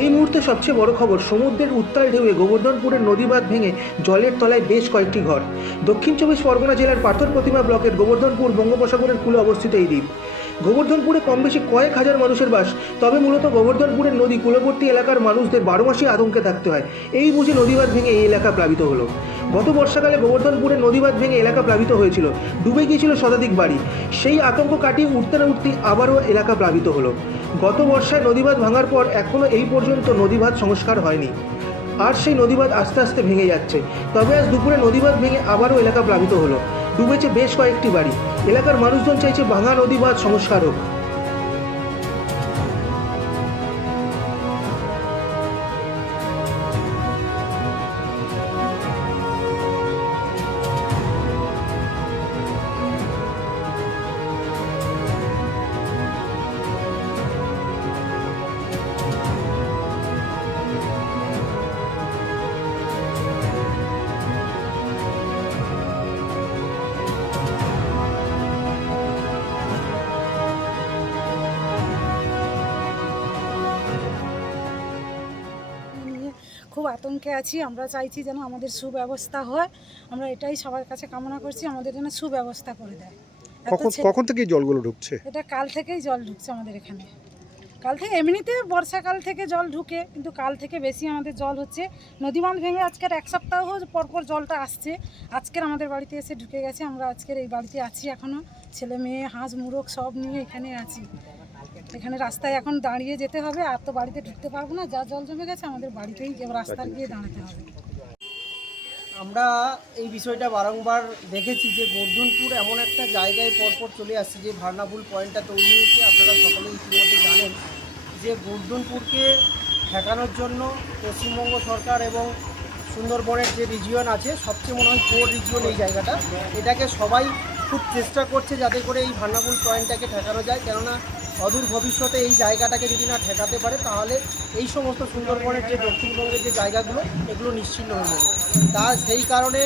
এই মুহূর্তে সবচেয়ে বড় খবর, সমুদ্রের উত্তাল ঢেউয়ে গোবর্ধনপুরের নদীবাঁধ ভেঙে জলের তলায় বেশ কয়েকটি ঘর। দক্ষিণ চব্বিশ পরগনা জেলার পাথর প্রতিমা ব্লকের গোবর্ধনপুর বঙ্গোপসাগরের কূলে অবস্থিত এই দ্বীপ। গোবর্ধনপুরে কম বেশি কয়েক হাজার মানুষের বাস, তবে মূলত গোবর্ধনপুরের নদী কূলবর্তী এলাকার মানুষদের 12 মাসই আতঙ্কে থাকতে হয়। এই বুঝে নদীবাঁধ ভেঙে এই এলাকা প্লাবিত হলো। গত বর্ষাকালে গোবর্ধনপুরের নদীবাঁধ ভেঙে এলাকা প্লাবিত হয়েছিল, ডুবে গিয়েছিল শতাধিক বাড়ি। সেই আতঙ্ক কাটিয়ে উঠতে না উঠতেই আবারও এলাকা প্লাবিত হলো। গত বর্ষায় নদীবাঁধ ভাঙার পর এখনও এই পর্যন্ত নদীবাঁধ সংস্কার হয়নি, আর সেই নদীবাঁধ আস্তে আস্তে ভেঙে যাচ্ছে। তবে আজ দুপুরে নদীবাঁধ ভেঙে আবারও এলাকা প্লাবিত হলো, ডুবেছে বেশ কয়েকটি বাড়ি। এলাকার মানুষজন চাইছে ভাঙা নদীবাঁধ সংস্কার হোক। নিয়ে খুব আতঙ্কে আছি। আমরা চাইছি যেন আমাদের সুব্যবস্থা হয়। আমরা এটাই সবার কাছে কামনা করছি, আমাদের যেন সুব্যবস্থা করে দেয়। কখন থেকে এই জলগুলো ঢুকছে? এটা কাল থেকেই জল ঢুকছে আমাদের এখানে। কাল থেকে এমনিতে বর্ষাকাল থেকে জল ঢুকে, কিন্তু কাল থেকে বেশি আমাদের জল হচ্ছে। নদীবাঁধ ভেঙে আজকের এক সপ্তাহ পরপর জলটা আসছে। আজকের আমাদের বাড়িতে এসে ঢুকে গেছে। আমরা আজকের এই বাড়িতে আছি এখনও, ছেলে মেয়ে হাঁস মুরগ সব নিয়ে এখানে আছি। এখানে রাস্তায় এখন দাঁড়িয়ে যেতে হবে, আর তো বাড়িতে ঢুকতে পারবো না, যা জল জমে গেছে আমাদের বাড়িতেই রাস্তায় গিয়ে দাঁড়াতে হবে। আমরা এই বিষয়টা বারংবার দেখেছি যে গোবর্ধনপুর এমন একটা জায়গায় পরপর চলে আসছে যে ভার্নাবুল পয়েন্টটা তৈরি হয়েছে। আপনারা সকলেই ইতিমধ্যে জানেন যে গোবর্ধনপুরকে ঠেকানোর জন্য পশ্চিমবঙ্গ সরকার এবং সুন্দরবনের যে রিজিয়ন আছে, সবচেয়ে মনে হয় কোর রিজিয়ন এই জায়গাটা, এটাকে সবাই খুব চেষ্টা করছে যাতে করে এই ভার্নাবুল পয়েন্টটাকে ঠেকানো যায়। কেননা অদূর ভবিষ্যতে এই জায়গাটাকে যদি না ঠেকাতে পারে, তাহলে এই সমস্ত সুন্দরবনের যে দক্ষিণবঙ্গের যে জায়গাগুলো, এগুলো নিশ্চিহ্ন হয়ে যাবে। সেই কারণে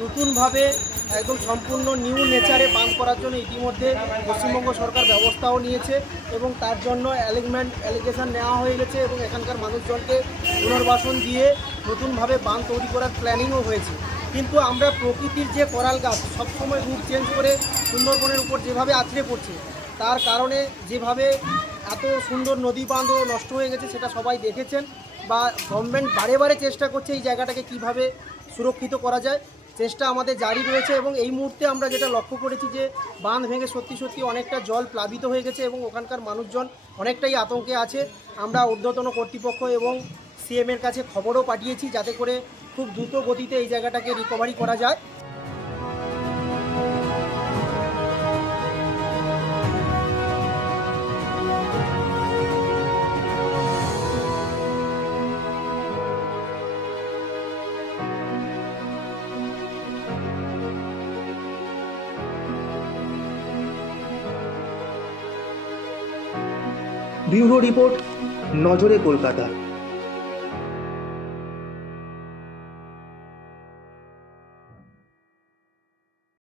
নতুনভাবে একদম সম্পূর্ণ নিউ নেচারে বাঁধ করার জন্য ইতিমধ্যে পশ্চিমবঙ্গ সরকার ব্যবস্থাও নিয়েছে এবং তার জন্য অ্যালিগেশন নেওয়া হয়ে গেছে এবং এখানকার মানুষজনকে পুনর্বাসন দিয়ে নতুনভাবে বাঁধ তৈরি করার প্ল্যানিংও হয়েছে। কিন্তু আমরা প্রকৃতির যে করাল গাছ সবসময় রূপ চেঞ্জ করে সুন্দরবনের উপর যেভাবে আছড়ে পড়ছে, তার কারণে যেভাবে এত সুন্দর নদী বাঁধও নষ্ট হয়ে গেছে সেটা সবাই দেখেছেন। বা গভর্নমেন্ট বারে বারে চেষ্টা করছে এই জায়গাটাকে কিভাবে সুরক্ষিত করা যায়, চেষ্টা আমাদের জারি রয়েছে। এবং এই মুহূর্তে আমরা যেটা লক্ষ্য করেছি যে বাঁধ ভেঙে সত্যি অনেকটা জল প্লাবিত হয়ে গেছে এবং ওখানকার মানুষজন অনেকটাই আতঙ্কে আছে। আমরা ঊর্ধ্বতন কর্তৃপক্ষ এবং সিএমের কাছে খবরও পাঠিয়েছি যাতে করে খুব দ্রুত গতিতে এই জায়গাটাকে রিকভারি করা যায়। ব্যুরো রিপোর্ট, নজরে কলকাতা।